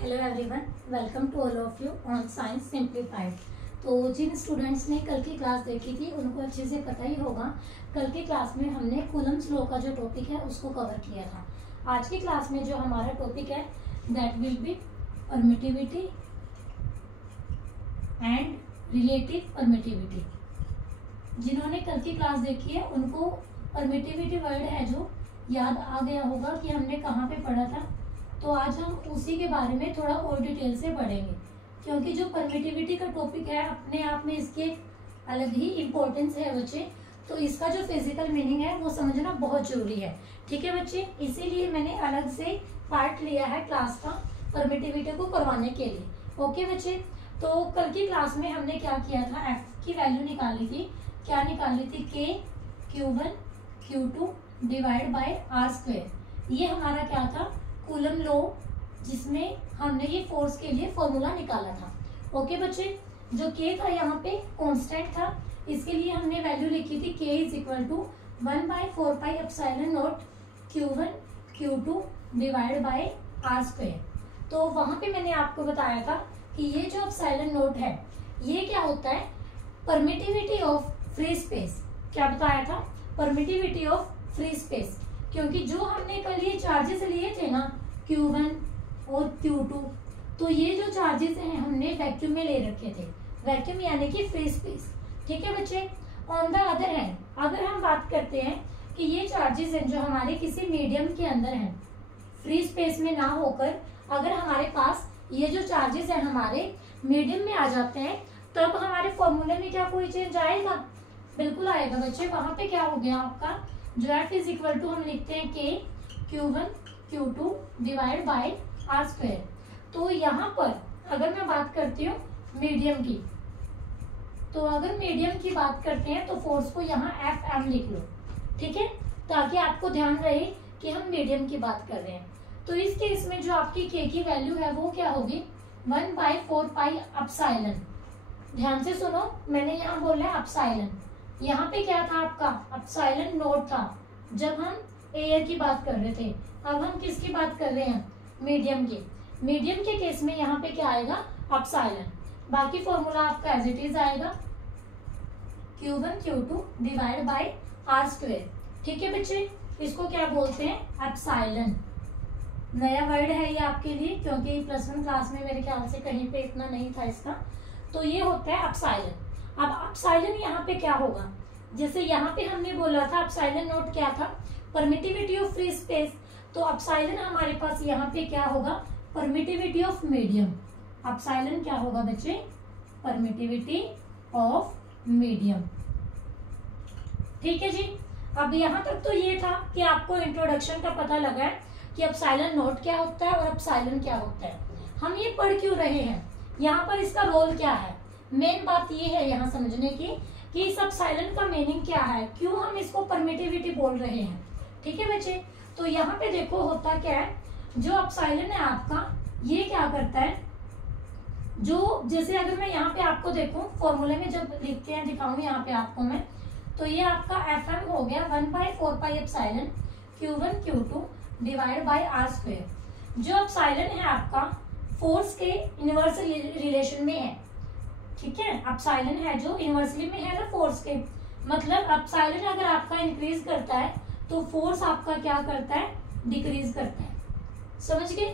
Hello everyone, welcome to all of you on science simplified. तो जिन students ने कल की क्लास देखी थी उनको अच्छे से पता ही होगा। कल की क्लास में हमने कूलम्स लॉ का जो टॉपिक है उसको कवर किया था। आज की क्लास में जो हमारा टॉपिक है that will be permittivity and relative permittivity. जिन्होंने कल की क्लास देखी है उनको परमिटिविटी वर्ड है जो याद आ गया होगा कि हमने कहाँ पे पढ़ा था। तो आज हम उसी के बारे में थोड़ा और डिटेल से पढ़ेंगे, क्योंकि जो परमिटिविटी का टॉपिक है अपने आप में इसके अलग ही इम्पोर्टेंस है बच्चे। तो इसका जो फिजिकल मीनिंग है वो समझना बहुत जरूरी है। ठीक है बच्चे, इसीलिए मैंने अलग से पार्ट लिया है क्लास का परमिटिविटी को करवाने के लिए। ओके बच्चे, तो कल की क्लास में हमने क्या किया था, एफ की वैल्यू निकाली थी। क्या निकाली थी? के Q1 Q2 divide by r square. ये हमारा क्या था? कूलम लॉ, जिसमें हमने ये फोर्स के लिए फॉर्मूला निकाला था। ओके बच्चे, जो के था यहाँ पे कांस्टेंट था, इसके लिए हमने वैल्यू लिखी थी k is equal to 1/4 pi epsilon naught Q1 Q2 divide by r square. तो वहां पे मैंने आपको बताया था कि ये जो एप्सिलॉन नॉट है ये क्या होता है? Permittivity of free space. क्या बताया था? Permittivity of free space. क्योंकि जो हमने कल ये चार्जेस लिए थे ना Q1 और Q2, तो ये जो चार्जेस हैं हमने वैक्यूम में ले रखे थे। वैक्यूम यानी कि फ्री स्पेस। ठीक है बच्चे, ऑन द अदर हैंड अगर हम बात करते हैं कि ये चार्जेस हैं जो हमारे किसी मीडियम के अंदर हैं, फ्री स्पेस में ना होकर अगर हमारे पास ये जो चार्जेस हैं हमारे मीडियम में आ जाते हैं, तब हमारे फॉर्मूले में क्या कोई चेंज आएगा? बिल्कुल आएगा बच्चे। वहां पे क्या हो गया आपका, जो एफ इज इक्वल टू हम लिखते हैं के Q1 Q2 divide by r square. तो यहाँ पर अगर मैं बात करती हूँ मीडियम की, तो अगर मीडियम की बात करते हैं तो फोर्स को यहाँ FM लिख लो। ठीक है, ताकि आपको ध्यान रहे कि हम मीडियम की बात कर रहे हैं। तो इस केस में जो आपकी के की वैल्यू है वो क्या होगी? 1/4 पाई एप्सिलॉन। ध्यान से सुनो, मैंने यहाँ बोला है एप्सिलॉन। यहाँ पे क्या था आपका? एप्सिलॉन नॉट था जब हम एयर की बात कर रहे थे। अब हम किसकी बात कर रहे हैं? मीडियम की। मीडियम के केस में यहाँ पे क्या आएगा? एप्सिलॉन। बाकी फॉर्मूला आपका एज इट इज आएगा Q1 Q2 divide by r square. ठीक है बच्चे, इसको क्या बोलते हैं? एप्सिलॉन। नया वर्ड है ये आपके लिए, क्योंकि +1 क्लास में मेरे ख्याल से कहीं पे इतना नहीं था इसका। तो ये होता है एप्सिलॉन। अब एप्सिलॉन यहाँ पे क्या होगा? जैसे यहाँ पे हमने बोला था एप्सिलॉन नॉट क्या था? Permittivity of free space. तो एप्सिलॉन हमारे पास यहाँ पे क्या होगा? Permittivity of medium. एप्सिलॉन क्या होगा बच्चे? Permittivity of medium. ठीक है जी। अब यहाँ तक तो ये था कि आपको इंट्रोडक्शन का पता लगा है कि एप्सिलॉन नॉट क्या होता है और एप्सिलॉन क्या होता है। हम ये पढ़ क्यों रहे हैं, यहाँ पर इसका रोल क्या है? मेन बात ये है यहाँ समझने की कि इस एप्सिलॉन का मीनिंग क्या है, क्यों हम इसको परमिटिविटी बोल रहे हैं। ठीक है बच्चे, तो यहाँ पे देखो होता क्या है, जो एप्सिलॉन है आपका ये क्या करता है, जो जैसे अगर मैं यहाँ पे आपको देखूं फॉर्मूले में जब लिखते हैं दिखाऊं यहाँ पे आपको मैं, तो ये आपका FM हो गया 1/4 pi epsilon Q1 Q2 divide by r square. जो एप्सिलॉन है आपका फोर्स के इनवर्स रिलेशन में है। ठीक है, एप्सिलॉन है जो इनवर्सली में है ना फोर्स के, मतलब एप्सिलॉन अगर आपका इंक्रीज करता है तो फोर्स आपका क्या करता है? डिक्रीज करता है। समझ गए?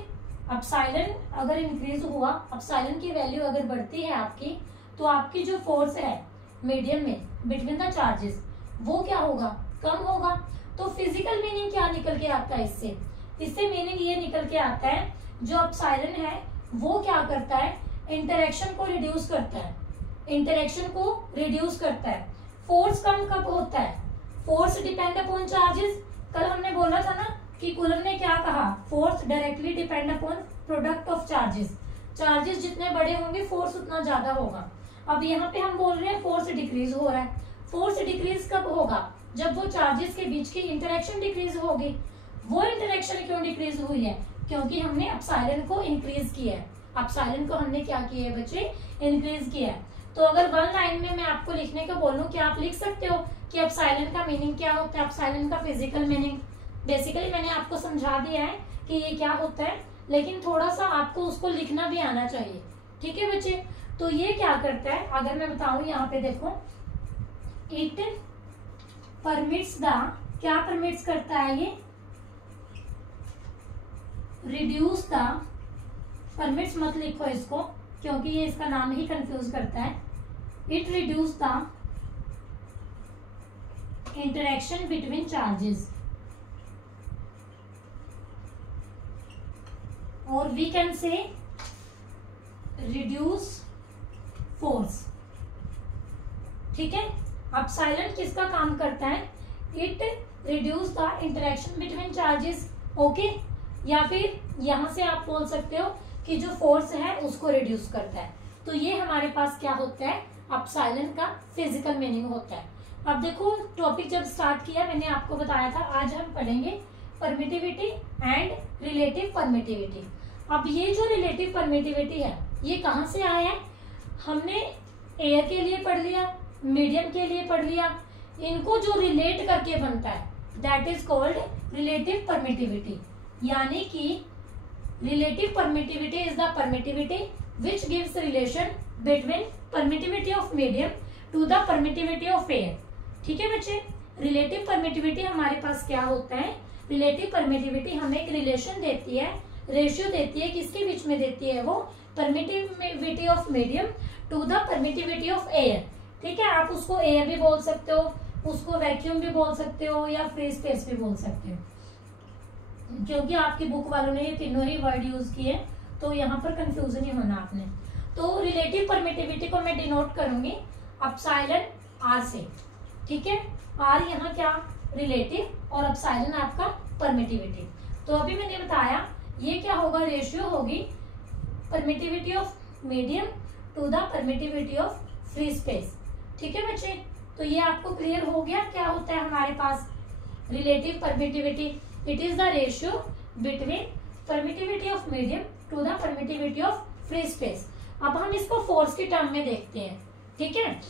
एप्सिलॉन अगर इंक्रीज हुआ, एप्सिलॉन की वैल्यू अगर बढ़ती है आपकी, तो आपकी जो फोर्स है मीडियम में बिटवीन द चार्जेस वो क्या होगा? कम होगा। तो फिजिकल मीनिंग क्या निकल के आता है इससे? इससे मीनिंग ये निकल के आता है, जो एप्सिलॉन है वो क्या करता है? इंटरेक्शन को रिड्यूस करता है। इंटरेक्शन को रिड्यूस करता है। फोर्स कम कब होता है? Force depend upon charges. कल हमने बोला था ना कि कूलम ने क्या कहा? Force directly depend upon product of charges. Charges जितने बड़े होंगे फोर्स उतना ज्यादा होगा। अब यहाँ पे हम बोल रहे हैं फोर्स डिक्रीज हो रहा है। फोर्स डिक्रीज कब होगा? जब वो चार्जेस के बीच की इंटरेक्शन डिक्रीज होगी। वो इंटरेक्शन क्यों डिक्रीज हुई है? क्योंकि हमने एप्सिलॉन को इंक्रीज किया है। एप्सिलॉन को हमने क्या किया है बच्चे? इंक्रीज किया है। तो अगर वन लाइन में मैं आपको लिखने को बोलूं कि आप लिख सकते हो कि एप्सिलॉन का मीनिंग क्या होता है, एप्सिलॉन का फिजिकल मीनिंग। बेसिकली मैंने आपको समझा दिया है कि ये क्या होता है, लेकिन थोड़ा सा आपको उसको लिखना भी आना चाहिए। ठीक है बच्चे, तो ये क्या करता है, अगर मैं बताऊं यहाँ पे देखो, इट परमिट्स द, क्या परमिट्स करता है ये, रिड्यूस द, परमिट्स मत लिखो इसको क्योंकि ये इसका नाम ही कंफ्यूज करता है। It reduce the interaction between charges, और we can say reduce force. ठीक है, अब साइलेंट किसका काम करता है, it reduce the interaction between charges. Okay, या फिर यहां से आप बोल सकते हो कि जो फोर्स है उसको रिड्यूस करता है। तो ये हमारे पास क्या होता है, अपसाइलन का फिजिकल मीनिंग होता है। अब देखो, टॉपिक जब स्टार्ट किया मैंने आपको बताया था आज हम पढ़ेंगे परमिटिविटी एंड रिलेटिव परमिटिविटी। अब ये जो रिलेटिव परमिटिविटी है ये कहाँ से आया है, हमने एयर के लिए पढ़ लिया, मीडियम के लिए पढ़ लिया, इनको जो रिलेट करके बनता है that is called relative permittivity. यानी कि relative permittivity is the permittivity which gives relation between permittivity of medium to the permittivity of air. ठीक है बच्चे, रिलेटिव परमिटिविटी हमारे पास क्या होता है, रिलेटिव परमिटिविटी हमें एक रिलेशन देती है, रेशियो देती है, किसके बीच में देती है, वो permittivity of medium to the permittivity of air. ठीक है, आप उसको एयर भी बोल सकते हो, उसको वैक्यूम भी बोल सकते हो, या फ्री स्पेस भी बोल सकते हो, क्योंकि आपकी बुक वालों ने ये तीनों ही वर्ड यूज किए, तो यहाँ पर कंफ्यूजन नहीं होना आपने। तो रिलेटिव परमिटिविटी को मैं डिनोट करूंगी अपसाइलन आर से। ठीक है, आर यहाँ क्या रिलेटिव और अपसाइलन आपका परमिटिविटी। तो अभी मैंने बताया ये क्या होगा, रेशियो होगी permittivity of medium to the permittivity of free space. ठीक है बच्चे, तो ये आपको क्लियर हो गया क्या होता है हमारे पास relative permittivity. It is the ratio between permittivity of medium to the permittivity of free space. अब हम इसको फोर्स के टर्म में देखते हैं। ठीक है,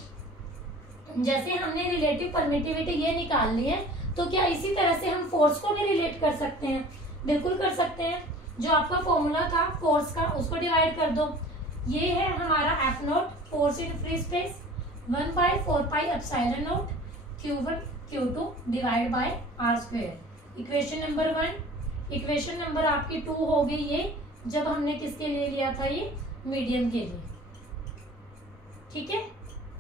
जैसे हमने रिलेटिव परमिटिविटी ये निकाल ली है, तो क्या इसी तरह से हम फोर्स को भी रिलेट कर सकते हैं, बिल्कुल कर सकते हैं। जो आपका फॉर्मूला था फोर्स का उसको डिवाइड कर दो, ये है हमारा F naught, force in free space, 1/4 epsilon naught Q1 Q2 divide by r square. Equation number 1। Equation number आपकी 2 हो गई ये, जब हमने किसके लिए लिया था, ये मीडियम के लिए। ठीक है,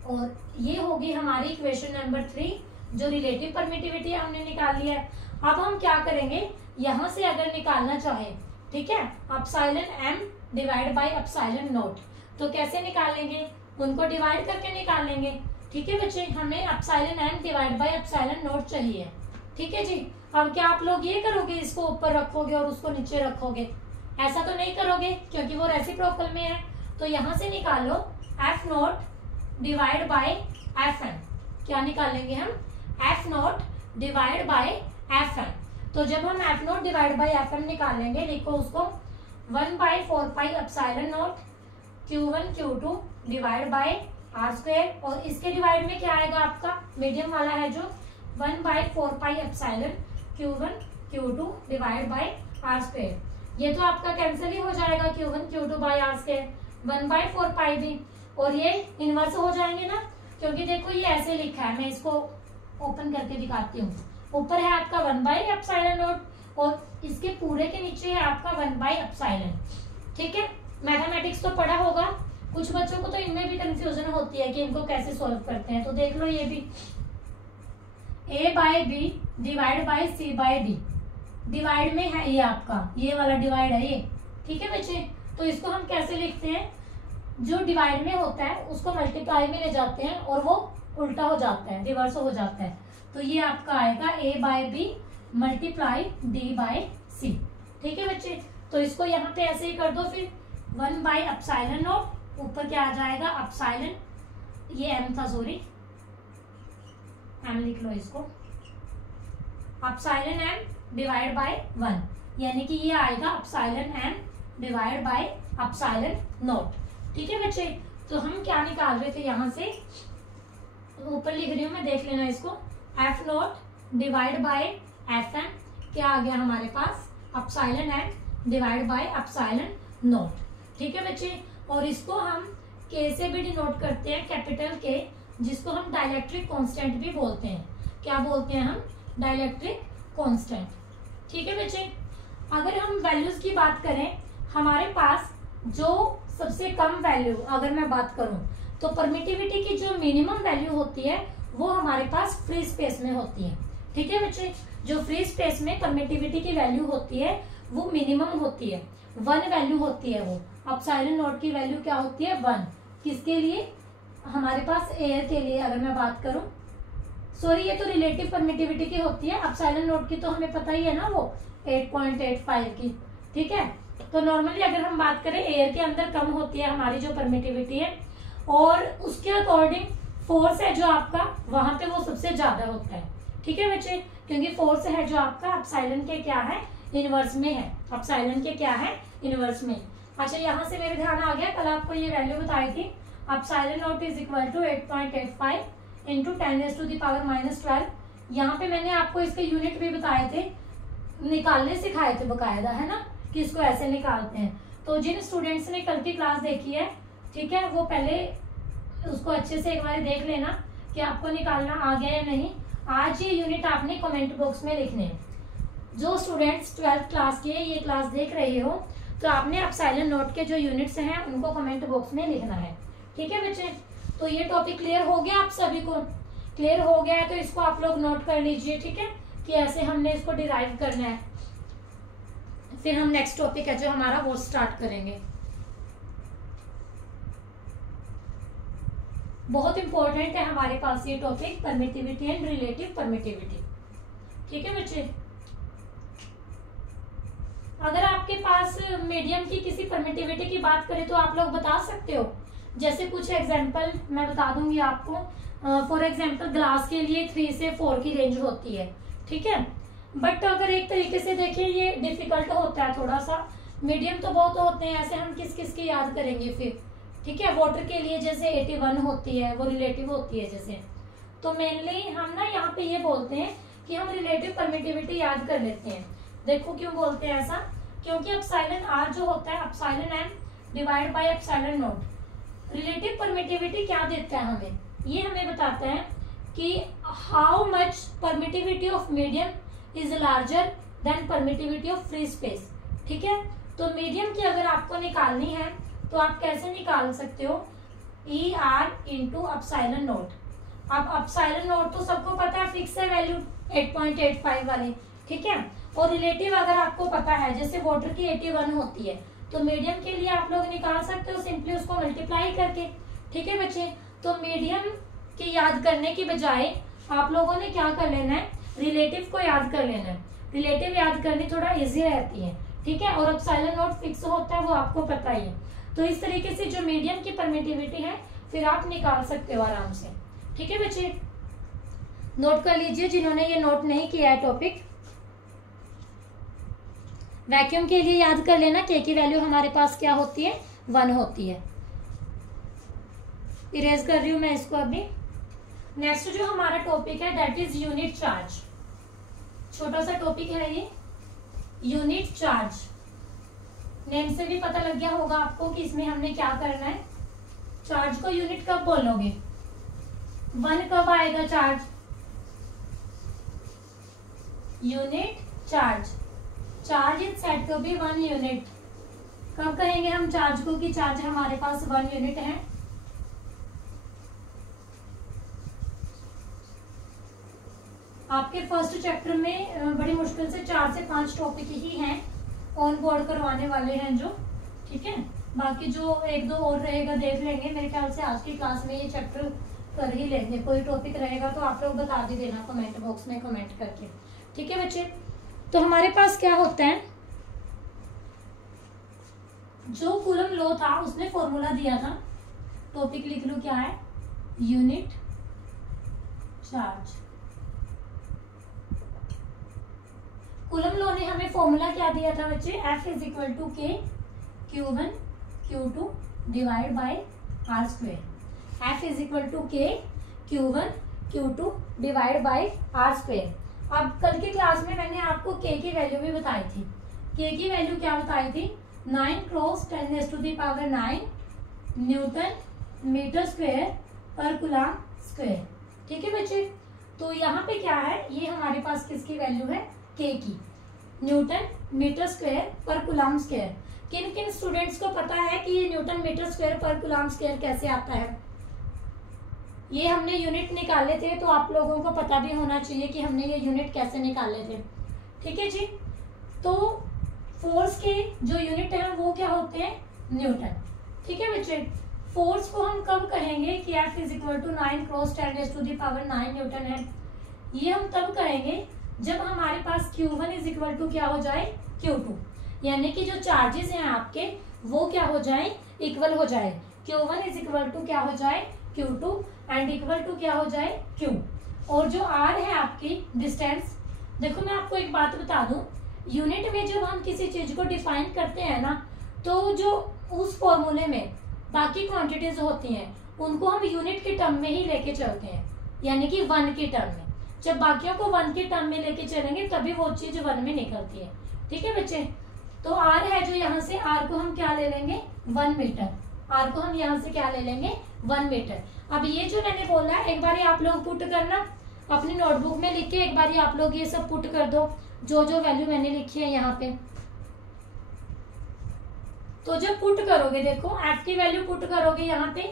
और ये होगी हमारी इक्वेशन नंबर 3, जो रिलेटिव परमिटिविटी हमने निकाल लिया है। अब हम क्या करेंगे, यहां से अगर निकालना चाहे, ठीक है, epsilon m divide by epsilon naught, तो कैसे निकालेंगे, उनको डिवाइड करके निकाल लेंगे। ठीक है बच्चे, हमें epsilon m divide by epsilon naught चाहिए। ठीक है जी, अब क्या आप लोग ये करोगे, इसको ऊपर रखोगे और उसको नीचे रखोगे, ऐसा तो नहीं करोगे क्योंकि वो रेसिप्रोकल में है। तो यहां से निकालो F naught divide by F m. क्या निकालेंगे हम, F naught divide by F m. तो जब हम F naught divide by F m निकालेंगे, लिखो उसको 1/4 epsilon naught Q1 Q2 divide by r square, और इसके डिवाइड में क्या आएगा आपका, मीडियम वाला है जो 1/4 epsilon Q1 Q2 divide by r square. ये तो आपका कैंसिल ही हो जाएगा, Q1 Q2 bye r square, 1/4 भी, और ये इनवर्स हो जाएंगे ना, क्योंकि देखो ये ऐसे लिखा है, मैं इसको ओपन करके दिखाती हूँ। ऊपर है आपका 1/एप्सिलॉन नोट और इसके पूरे के नीचे है आपका 1/एप्सिलॉन। ठीक है, मैथमेटिक्स तो पढ़ा होगा, कुछ बच्चों को तो इनमें भी कंफ्यूजन होती है कि इनको कैसे सॉल्व करते हैं, तो देख लो ये भी A/B divide by C/D, divide में है ये आपका, ये वाला डिवाइड है ये। ठीक है बच्चे, तो इसको हम कैसे लिखते हैं, जो डिवाइड में होता है उसको मल्टीप्लाई में ले जाते हैं और वो उल्टा हो जाता है, रिवर्स हो जाता है। तो ये आपका आएगा A/B मल्टीप्लाई D/C। ठीक है बच्चे, तो इसको यहाँ पे ऐसे ही कर दो, फिर 1/एप्सिलॉन नोट, ऊपर क्या आ जाएगा एप्सिलॉन, ये m था सॉरी, m लिख लो इसको, एप्सिलॉन m डिवाइड बाय 1, यानी कि ये आएगा epsilon m divide by epsilon note. ठीक है बच्चे, तो हम क्या निकाल रहे थे यहाँ से, ऊपर लिख रही हूँ मैं, देख लेना इसको, F not divide by FM, क्या आ गया हमारे पास epsilon m, divide by epsilon not. ठीक है बच्चे, और इसको हम के से भी डिनोट करते हैं, कैपिटल के, जिसको हम डाइलेक्ट्रिक कांस्टेंट भी बोलते हैं। क्या बोलते हैं हम? Dielectric constant. ठीक है बच्चे, अगर हम वैल्यूज की बात करें, हमारे पास जो सबसे कम वैल्यू अगर मैं बात करूं तो परमिटिविटी की जो मिनिमम वैल्यू होती है वो हमारे पास फ्री स्पेस में होती है। ठीक है बच्चे, जो फ्री स्पेस में परमिटिविटी की वैल्यू होती है वो मिनिमम होती है, 1 वैल्यू होती है वो। एप्सिलॉन नॉट की वैल्यू क्या होती है? 1। किसके लिए? हमारे पास एयर के लिए अगर मैं बात करूं, सॉरी ये तो रिलेटिव परमिटिविटी की होती है, एप्सिलॉन नॉट की तो हमें पता ही है ना वो 8.85 की। ठीक है, तो नॉर्मली अगर हम बात करें एयर के अंदर कम होती है हमारी जो परमिटिविटी है, और उसके अकॉर्डिंग फोर्स है जो आपका वहां पे वो सबसे ज्यादा होता है। ठीक है बच्चे, क्योंकि फोर्स है जो आपका एप्सिलॉन के क्या है? इनवर्स में है। एप्सिलॉन के क्या है? इनवर्स में। अच्छा, यहाँ से मेरे ध्यान आ गया, कल आपको ये वैल्यू बताई थी, epsilon naught is equal to 8.85 into 10⁻⁻12। यहाँ पे मैंने आपको इसके यूनिट भी बताए थे, निकालने सिखाए थे बकायदा, है ना, कि इसको ऐसे निकालते हैं। तो जिन स्टूडेंट्स ने कल की क्लास देखी है, ठीक है, वो पहले उसको अच्छे से एक बार देख लेना कि आपको निकालना आ गया या नहीं। आज ये यूनिट आपने कमेंट बॉक्स में लिखने हैं। जो स्टूडेंट्स 12th क्लास के ये क्लास देख रहे हो तो आपने एप्सिलॉन नॉट के जो यूनिट्स हैं उनको कमेंट बॉक्स में लिखना है। ठीक है बच्चे, तो ये टॉपिक क्लियर हो गया? आप सभी को क्लियर हो गया है तो इसको आप लोग नोट कर लीजिए। ठीक है, कि ऐसे हमने इसको डिराइव करना है। फिर हम नेक्स्ट टॉपिक है जो हमारा वो स्टार्ट करेंगे। बहुत इंपॉर्टेंट है हमारे पास ये topic, permittivity and relative permittivity. ठीक है बच्चे, अगर आपके पास मीडियम की किसी परमिटिविटी की बात करें तो आप लोग बता सकते हो। जैसे कुछ एग्जांपल मैं बता दूंगी आपको। फॉर एग्जांपल ग्लास के लिए 3 से 4 की रेंज होती है। ठीक है, बट अगर एक तरीके से देखिए ये डिफिकल्ट होता है थोड़ा सा। मीडियम तो बहुत होते हैं, ऐसे हम किस किस की याद करेंगे फिर? ठीक है, वाटर के लिए जैसे 81 होती है, वो रिलेटिव होती है जैसे। तो मेनली हम ना यहाँ पे ये बोलते हैं कि हम रिलेटिव परमिटिविटी याद कर लेते हैं। देखो क्यों बोलते हैं ऐसा? क्योंकि एप्सिलॉन आर जो होता है epsilon m divide by epsilon naught. Relative permittivity क्या देता है हमें? ये हमें बताता है कि how much permittivity of medium is larger than permittivity of free space. ठीक है, तो मीडियम की अगर आपको निकालनी है तो आप कैसे निकाल सकते हो? E R into epsilon not. अब एप्सिलॉन नॉट तो सबको पता है, फिक्स है वैल्यू 8.85 वाली। ठीक है, और रिलेटिव अगर आपको पता है, जैसे वाटर की 81 होती है, तो मीडियम के लिए आप लोग निकाल सकते हो सिंपली उसको मल्टीप्लाई करके। ठीक है बच्चे, तो मीडियम की याद करने की बजाय आप लोगों ने क्या कर लेना है? रिलेटिव को याद कर लेना है। रिलेटिव याद करनी थोड़ा इजी रहती है। ठीक है, और एप्सिलॉन नॉट फिक्स होता है वो आपको पता ही है। तो इस तरीके से जो मीडियम की परमिटिविटी है फिर आप निकाल सकते हो आराम से। ठीक है बच्चे, नोट कर लीजिए जिन्होंने ये नोट नहीं किया है टॉपिक। वैक्यूम के लिए याद कर लेना, के की वैल्यू हमारे पास क्या होती है? 1 होती है। इरेज कर रही हूं मैं इसको अभी। नेक्स्ट जो हमारा टॉपिक है दैट इज यूनिट चार्ज। छोटा सा टॉपिक है ये, यूनिट चार्ज। नेम से भी पता लग गया होगा आपको कि इसमें हमने क्या करना है। चार्ज को यूनिट कब बोलोगे? 1 कब आएगा charge? Unit charge. Charge is said to be 1 unit. कब कहेंगे हम चार्ज को कि चार्ज हमारे पास 1 यूनिट है? आपके फर्स्ट चैप्टर में बड़ी मुश्किल से 4 से 5 टॉपिक ही हैं ऑन बोर्ड करवाने वाले हैं जो। ठीक है, बाकी जो 1-2 और रहेगा देख लेंगे। मेरे ख्याल से आज की क्लास में ये चैप्टर कर ही लेंगे। कोई टॉपिक रहेगा तो आप लोग बता भी देना कमेंट बॉक्स में कमेंट करके। ठीक है बच्चे, तो हमारे पास क्या होता है, जो कूलम लॉ था उसने फॉर्मूला दिया था। टॉपिक लिख लो क्या है? Unit charge. कूलम लॉ ने हमें फॉर्मूला क्या दिया था बच्चे? F is equal to k Q1 Q2 divide by r square. F is equal to k Q1 Q2 divide by r square. अब कल की क्लास में मैंने आपको के की वैल्यू भी बताई थी। के की वैल्यू क्या बताई थी, 9 क्रॉस 10⁻⁹ न्यूटन मीटर स्क्वायर पर कूलम स्क्वायर। ठीक है बच्चे, तो यहाँ पे क्या है, ये हमारे पास किसकी वैल्यू है, के की, न्यूटन मीटर स्क्वायर पर कूलम स्क्वायर। किन किन स्टूडेंट्स को पता है कि ये न्यूटन मीटर स्क्वायर पर कूलम स्क्वायर कैसे आता है? ये हमने यूनिट निकाले थे, तो आप लोगों को पता भी होना चाहिए कि हमने ये यूनिट कैसे निकाले थे। ठीक है जी, तो फोर्स के जो यूनिट है वो क्या होते हैं, न्यूटन। ठीक है बच्चे, फोर्स को हम कब कहेंगे कि F = 9 क्रॉस 10⁻⁹ न्यूटन है। ये हम तब कहेंगे जब हमारे पास Q1 = क्या हो जाए, Q2, यानी कि जो चार्जेस हैं आपके वो क्या हो जाए, इक्वल हो जाए। Q1 = क्या हो जाए, Q2 एंड इक्वल टू क्या हो जाए, Q। और जो R है आपकी डिस्टेंस, देखो मैं आपको एक बात बता दूं, यूनिट में जब हम किसी चीज को डिफाइन करते हैं ना, तो जो उस फॉर्मूले में बाकी क्वांटिटीज होती हैं उनको हम यूनिट के टर्म में ही लेके चलते हैं, यानी कि 1 के टर्म में। जब बाकियों को 1 के टर्म में लेके चलेंगे तभी वो चीज 1 में निकलती है। ठीक है बच्चे, तो R है जो यहाँ से, R को हम क्या ले लेंगे, 1 मीटर। R को हम यहाँ से क्या ले लेंगे, 1 मीटर। अब ये जो मैंने बोला है एक बार आप लोग पुट करना अपनी नोटबुक में लिख के, एक बार आप लोग ये सब पुट कर दो जो जो वैल्यू मैंने लिखी है यहाँ पे। तो जब पुट करोगे, देखो F की वैल्यू पुट करोगे यहाँ पे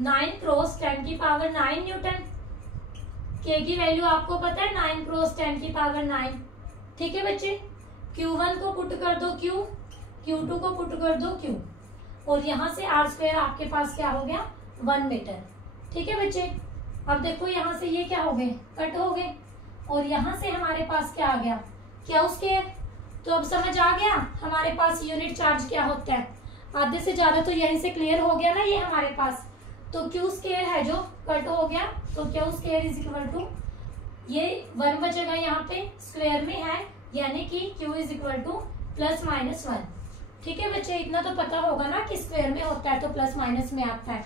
9 क्रॉस 10⁻⁹ न्यूटन। K की वैल्यू आपको पता है 9 क्रॉस 10⁻⁹। ठीक है बच्चे, Q1 को पुट कर दो Q, Q2 को पुट कर दो Q, और यहाँ से R² आपके पास क्या हो गया, 1 मीटर। ठीक है बच्चे, अब देखो यहाँ से ये क्या हो गए, कट हो गए, और यहाँ से हमारे पास क्या आ गया, Q²। तो अब समझ आ गया हमारे पास यूनिट चार्ज क्या होता है। आधे से ज्यादा तो यहीं से क्लियर हो गया ना ये हमारे पास। तो Q² है जो कट हो गया, तो Q² = ये 1 बचेगा यहाँ पे, स्क्वायर में है, यानी कि Q = ±1। ठीक है बच्चे, इतना तो पता होगा ना कि स्क्वायर में होता है तो प्लस माइनस में आता है।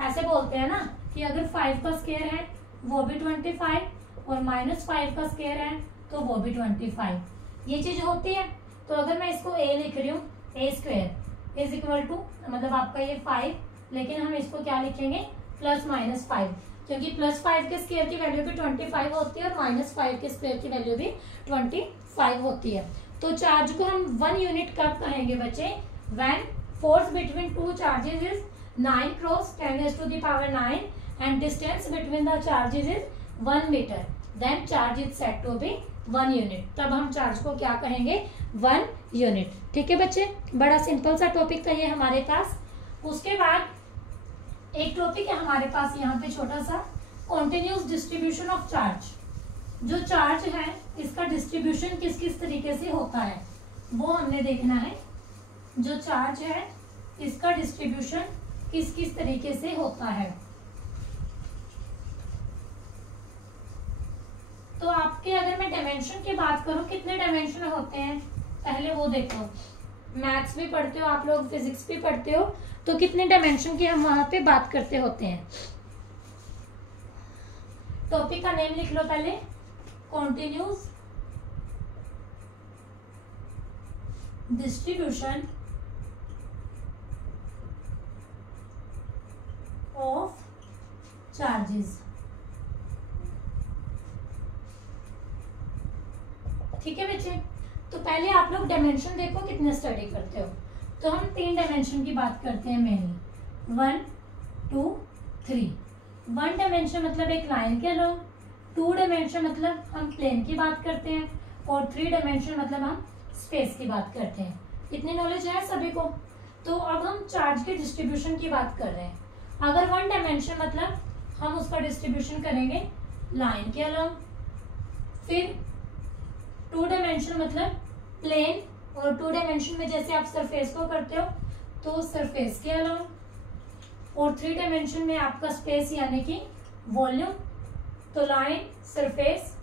ऐसे बोलते हैं ना कि अगर 5 का स्क्वायर है वो भी 25 और -5 का स्क्वायर है तो वो भी 25, ये चीज होती है। तो अगर मैं इसको a लिख रही हूँ, A² = मतलब आपका ये 5, लेकिन हम इसको क्या लिखेंगे, +-5, क्योंकि +5 के स्क्वायर की वैल्यू भी 25 होती है और -5 के स्क्वायर की वैल्यू भी 25 होती है। तो चार्ज को हम 1 यूनिट कब कहेंगे बच्चे, when force between 2 charges is 9 cross 10⁻⁹ and distance between the charges is 1 metre, then charge is said to be 1 unit. तब हम चार्ज को क्या कहेंगे, 1 यूनिट। ठीक है बच्चे, बड़ा सिंपल सा टॉपिक था ये हमारे पास। उसके बाद एक टॉपिक है हमारे पास यहाँ पे छोटा सा, कॉन्टिन्यूस डिस्ट्रीब्यूशन ऑफ चार्ज। जो चार्ज है इसका डिस्ट्रीब्यूशन किस किस तरीके से होता है वो हमने देखना है। जो चार्ज है इसका डिस्ट्रीब्यूशन किस किस तरीके से होता है। तो आपके अगर मैं डायमेंशन की बात करूं, कितने डायमेंशन होते हैं पहले वो देखो। मैथ्स भी पढ़ते हो आप लोग, फिजिक्स भी पढ़ते हो, तो कितने डायमेंशन की हम वहां पे बात करते होते हैं। टॉपिक का नेम लिख लो पहले, कॉन्टिन्यूस डिस्ट्रीब्यूशन ऑफ चार्जेस। ठीक है बच्चे, तो पहले आप लोग डायमेंशन देखो कितने स्टडी करते हो। तो हम 3 डायमेंशन की बात करते हैं मेनली, 1 2 3। 1 डायमेंशन मतलब एक लाइन के अलोंग, 2 डायमेंशन मतलब हम प्लेन की बात करते हैं, और 3 डायमेंशन मतलब हम स्पेस की बात करते हैं। इतनी नॉलेज है सभी को। तो अब हम चार्ज के डिस्ट्रीब्यूशन की बात कर रहे हैं। अगर 1 डायमेंशन मतलब हम उसका डिस्ट्रीब्यूशन करेंगे लाइन के अलोंग, फिर 2 डायमेंशन मतलब प्लेन, और 2 डायमेंशन में जैसे आप सरफेस को करते हो तो सरफेस के अलोंग, और 3 डायमेंशन में आपका स्पेस यानी कि वॉल्यूम, तो लाइन सरफेस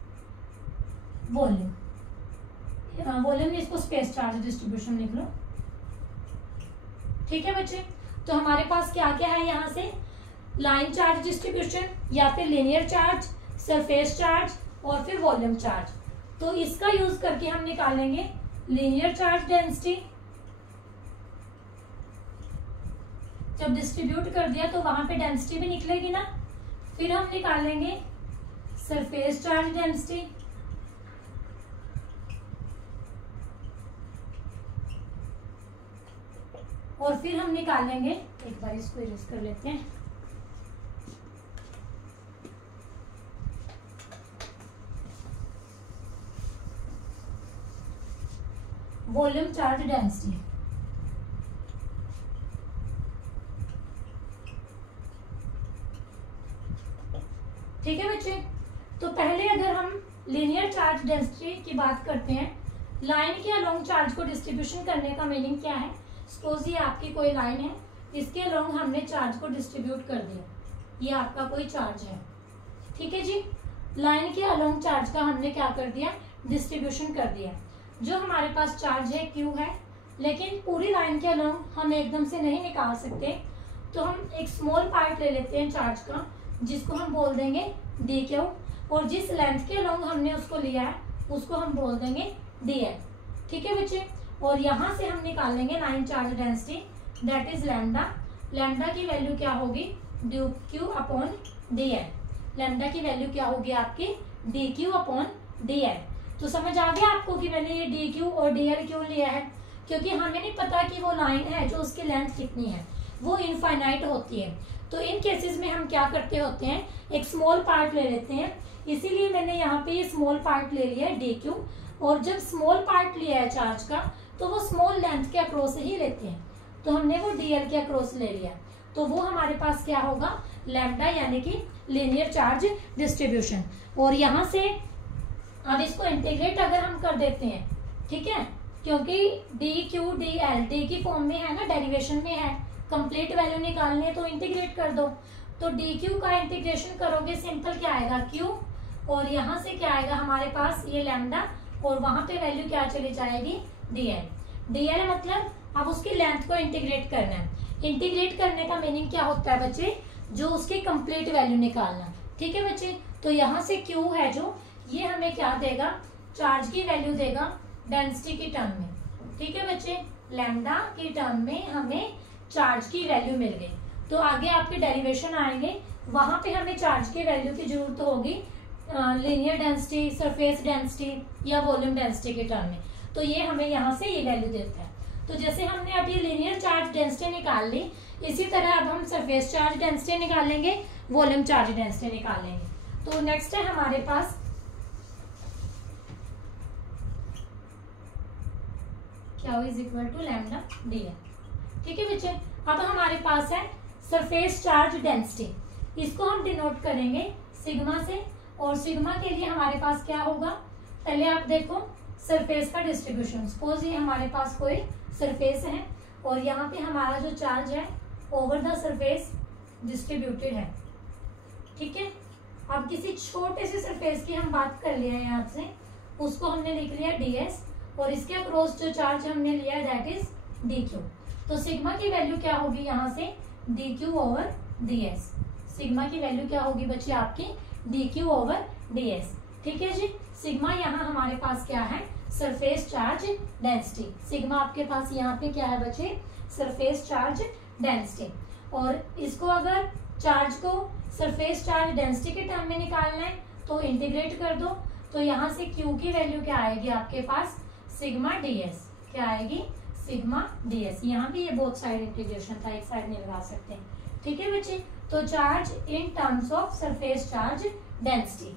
वॉल्यूम। वॉल्यूम में इसको स्पेस चार्ज डिस्ट्रीब्यूशन लिख लो। ठीक है बच्चे, तो हमारे पास क्या क्या है यहाँ से, लाइन चार्ज डिस्ट्रीब्यूशन, या फिर लीनियर चार्ज, सरफेस चार्ज, और फिर वॉल्यूम चार्ज। तो इसका यूज करके हम निकालेंगे लीनियर चार्ज डेंसिटी, जब डिस्ट्रीब्यूट कर दिया तो वहां पे डेंसिटी भी निकलेगी ना। फिर हम निकालेंगे सरफेस चार्ज डेंसिटी, और फिर हम निकालेंगे, एक बार इसको इरेज कर लेते हैं, वॉल्यूम चार्ज डेंसिटी। ठीक है बच्चे, तो पहले अगर हम लीनियर चार्ज डेंसिटी की बात करते हैं, लाइन के अलोंग चार्ज को डिस्ट्रीब्यूशन करने का मीनिंग क्या है। सपोज ये आपकी कोई लाइन है, इसके अलोंग हमने चार्ज को डिस्ट्रीब्यूट कर दिया, ये आपका कोई चार्ज है, ठीक है जी। लाइन के अलोंग चार्ज का हमने क्या कर दिया, डिस्ट्रीब्यूशन कर दिया। जो हमारे पास चार्ज है क्यू है, लेकिन पूरी लाइन के अलोंग हम एकदम से नहीं निकाल सकते, तो हम एक स्मॉल पार्ट ले लेते हैं चार्ज का, जिसको हम बोल देंगे डी क्यू, और जिस लेंथ के अलोंग हमने उसको लिया है उसको हम बोल देंगे डी एल। ठीक है बच्चे, और यहाँ से हम निकालेंगे line charge density, that is lambda. Lambda की वैल्यू क्या होगी, D Q upon D L. Lambda की वैल्यू क्या होगी आपकी, D Q upon D L. तो समझ आ गया आपको कि मैंने ये डी क्यू और डी एल क्यों लिया है, क्योंकि हमें नहीं पता कि वो लाइन है जो उसकी लेंथ कितनी है, वो इनफाइनाइट होती है। तो इन केसेस में हम क्या करते होते हैं, एक स्मॉल पार्ट ले लेते हैं, इसीलिए मैंने यहाँ पे ये स्मॉल पार्ट ले लिया है डी क्यू। और जब स्मॉल पार्ट लिया है चार्ज का, तो वो स्मॉल लेंथ के अक्रॉस ही लेते हैं, तो हमने वो डी एल के अक्रॉस ले लिया, तो वो हमारे पास क्या होगा, लैम्डा, यानी कि लीनियर चार्ज डिस्ट्रीब्यूशन। और यहाँ से अब इसको इंटीग्रेट अगर हम कर देते हैं, ठीक है, क्योंकि D Q D L D की फॉर्म में है ना, डेरिवेशन में है, कंप्लीट वैल्यू निकालनी है तो इंटीग्रेट कर दो। तो डी क्यू का इंटीग्रेशन करोगे, सिंपल क्या आएगा क्यू, और यहाँ से क्या आएगा हमारे पास ये लैम्डा, और वहां पे वैल्यू क्या चली जाएगी, डी एल। डी एल मतलब अब उसकी लेंथ को इंटीग्रेट करना है। इंटीग्रेट करने का मीनिंग क्या होता है बच्चे, जो उसकी कंप्लीट वैल्यू निकालना। ठीक है बच्चे, तो यहाँ से क्यू है जो, ये हमें क्या देगा, चार्ज की वैल्यू देगा डेंसिटी की टर्म में। ठीक है बच्चे, लैम्डा की टर्म में हमें चार्ज की वैल्यू मिल गई। तो आगे आपके डेरिवेशन आएंगे, वहां पे हमें चार्ज की वैल्यू की जरूरत होगी लीनियर डेंसिटी, सरफेस डेंसिटी या वॉल्यूम डेंसिटी के टर्म में। तो ये हमें यहाँ से ये वैल्यू देता है। तो जैसे हमने अब ये लीनियर चार्ज डेंसिटी निकाल ली, इसी तरह अब हम सरफेस चार्ज डेंसिटी निकालेंगे, वॉल्यूम चार्ज डेंसिटी निकालेंगे। तो नेक्स्ट है हमारे पास क्या is equal to lambda d l. ठीक है बच्चे, अब हमारे पास है सरफेस चार्ज डेंसिटी, इसको हम डिनोट करेंगे सिग्मा से, और सिग्मा के लिए हमारे पास क्या होगा, पहले आप देखो सरफेस का डिस्ट्रीब्यूशन। सपोज ये हमारे पास कोई सरफेस है, और यहाँ पे हमारा जो चार्ज है ओवर द सरफेस डिस्ट्रीब्यूटेड है। ठीक है, अब किसी छोटे से सरफेस की हम बात कर लिया है, यहाँ से उसको हमने लिख लिया डी एस, और इसके अक्रॉस जो चार्ज हमने लिया दैट इज डी क्यू। तो सिग्मा की वैल्यू क्या होगी, यहाँ से D Q over D S. Sigma की वैल्यू क्या होगी बच्चे आपकी, D Q over D S. ठीक है जी, सिग्मा यहाँ हमारे पास क्या है, सरफेस चार्ज डेंसिटी। सिग्मा आपके पास यहाँ पे क्या है बच्चे, सरफेस चार्ज डेंसिटी। और इसको अगर चार्ज को सरफेस चार्ज डेंसिटी के टर्म में निकालना है तो इंटीग्रेट कर दो, तो यहाँ से क्यू की वैल्यू क्या आएगी आपके पास, सिग्मा डी एस। क्या आएगी, सिग्मा डी एस। यहाँ भी ये बोथ साइड इंटीग्रेशन था, एक साइड नहीं लगा सकते। ठीक है बच्चे, तो charge in terms of surface charge density,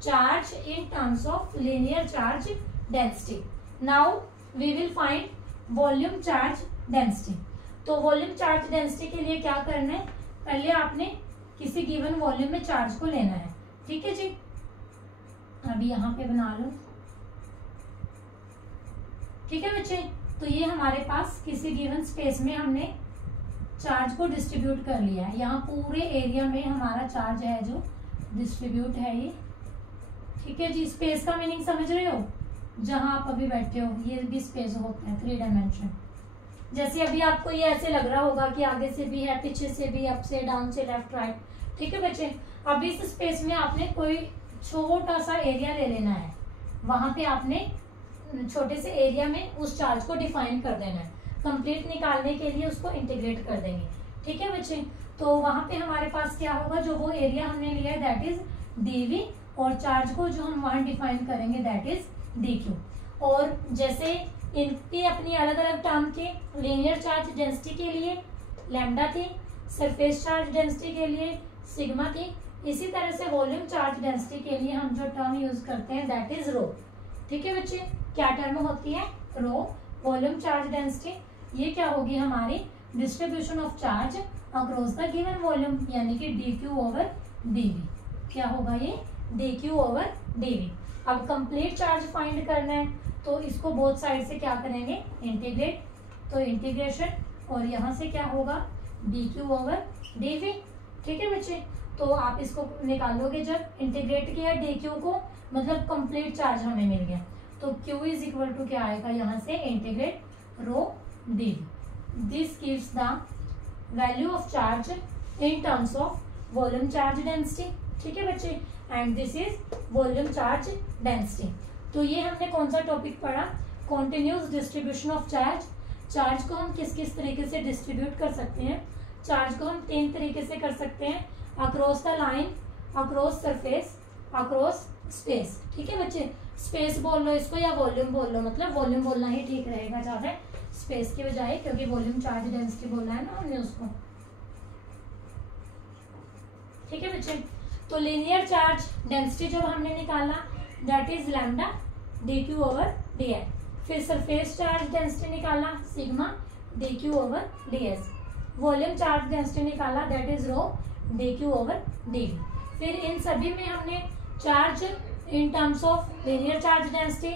charge in terms of linear charge density. Now we will find volume charge density. तो वॉल्यूम चार्ज डेंसिटी के लिए क्या करना है, पहले आपने किसी गिवन वॉल्यूम में चार्ज को लेना है। ठीक है जी, अभी यहाँ पे बना लो। ठीक है बच्चे, तो ये हमारे पास किसी गिवन स्पेस में हमने चार्ज को डिस्ट्रीब्यूट कर लिया है। यहाँ पूरे एरिया में हमारा चार्ज है जो डिस्ट्रीब्यूट है ये। ठीक है जी, स्पेस का मीनिंग समझ रहे हो, जहां आप अभी बैठे हो ये भी स्पेस होता है, 3 डायमेंशन। जैसे अभी आपको ये ऐसे लग रहा होगा कि आगे से भी है, पीछे से भी, अप से, डाउन से, लेफ्ट राइट। ठीक है बच्चे, अब इस स्पेस में आपने कोई छोटा सा एरिया ले लेना है, वहां पे आपने छोटे से एरिया में उस चार्ज को डिफाइन कर देना है। कंप्लीट निकालने के लिए उसको इंटीग्रेट कर देंगे। ठीक है बच्चे, तो वहां पे हमारे पास क्या होगा, जो वो एरिया हमने लिया है दैट इज dv, और चार्ज को जो हम वहां डिफाइन करेंगे दैट इज dq। और जैसे इनकी अपनी अलग अलग टर्म के, लीनियर चार्ज डेंसिटी के लिए लैम्डा थी, सरफेस चार्ज डेंसिटी के लिए सिग्मा थी, इसी तरह से वॉल्यूम चार्ज डेंसिटी के लिए हम जो टर्म यूज करते हैं दैट इज रो। ठीक है बच्चे, क्या टर्म होती है, रो, वॉल्यूम चार्ज डेंसिटी। ये क्या होगी हमारी distribution of charge across the given volume, यानी कि dq ओवर dv। क्या होगा ये, dq ओवर dv। अब कंप्लीट चार्ज फाइंड करना है तो इसको बोथ साइड से क्या करेंगे, इंटीग्रेट। तो इंटीग्रेशन, और यहाँ से क्या होगा, dq ओवर dv। ठीक है बच्चे, तो आप इसको निकालोगे, जब इंटीग्रेट किया dq को, मतलब कंप्लीट चार्ज हमें मिल गया, तो q इज इक्वल टू क्या आएगा, यहाँ से integrate rho dv। This gives the value of charge in terms of volume charge density. ठीक है बच्चे, and this is volume charge density. तो ये हमने कौन सा टॉपिक पढ़ा, continuous distribution of charge. Charge को हम किस किस तरीके से डिस्ट्रीब्यूट कर सकते हैं, चार्ज को हम 3 तरीके से कर सकते हैं, across the line, across surface, across space. ठीक है बच्चे, स्पेस बोल लो इसको या वॉल्यूम बोल लो, मतलब वॉल्यूम बोलना ही ठीक रहेगा ज्यादा स्पेस की बजाय, क्योंकि वॉल्यूम चार्ज डेंसिटी बोलना है ना हमने उसको। ठीक है बच्चे, तो लीनियर चार्ज डेंसिटी जब हमने निकाला that is lambda dq over dl। फिर सरफेस चार्ज डेंसिटी निकाला sigma dq over ds। Volume charge density निकाला that is rho dq over dv। फिर इन सभी में हमने charge in terms of linear charge density,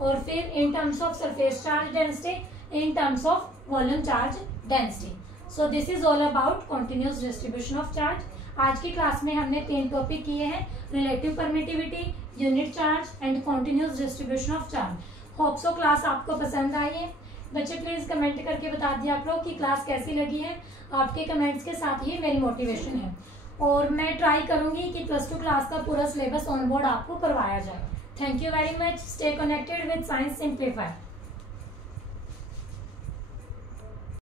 और फिर in terms of surface charge density, in terms of volume charge density. So this is all about continuous distribution of charge. आज की class में हमने 3 टॉपिक किए हैं, relative permittivity, unit charge and continuous distribution of charge. Hope so class आपको पसंद आई है। बच्चे प्लीज कमेंट करके बता दिए आप लोग कि क्लास कैसी लगी है। आपके कमेंट्स के साथ ही मेरी मोटिवेशन है, और मैं ट्राई करूंगी कि +2 क्लास का पूरा सिलेबस ऑन बोर्ड आपको करवाया जाए। Thank you very much. Stay connected with science simplified.